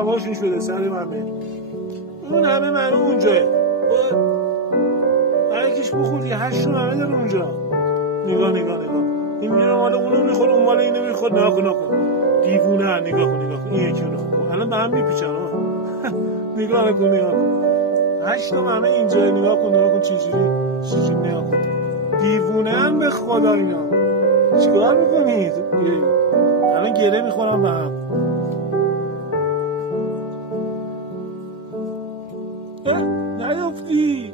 دعواشون شده سر همه اون همه منو اونجاه یکیش بخور دیگه 8 همه داره اونجا. نگاه این میره مال اونو میخوره اون مال اینو میخوره. نکن دیوونه. نگاه کن این یکی رو الان به هم میپیچن. نگاه کن 8 همه اینجا. نگاه کن چجوری نگاه کن. دیوونه هم به خدا اینا. چیکار میکنید؟ الان گره میخورم به هم. نیافتی